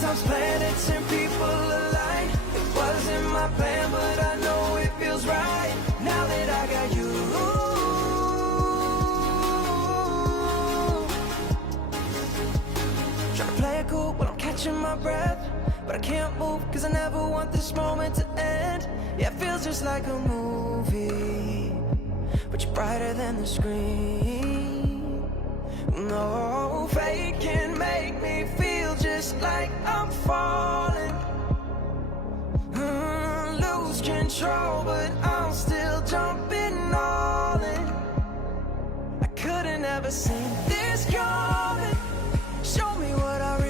Sometimes planets and people align. It wasn't my plan, but I know it feels right now that I got you. Trying to play it cool while I'm catching my breath, but I can't move cause I never want this moment to end. Yeah, it feels just like a movie, but you're brighter than the screen. No, fate can make me feel just like I'm falling. Lose control, but I'm still jumping all in. I couldn't ever seen this coming. Show me what I really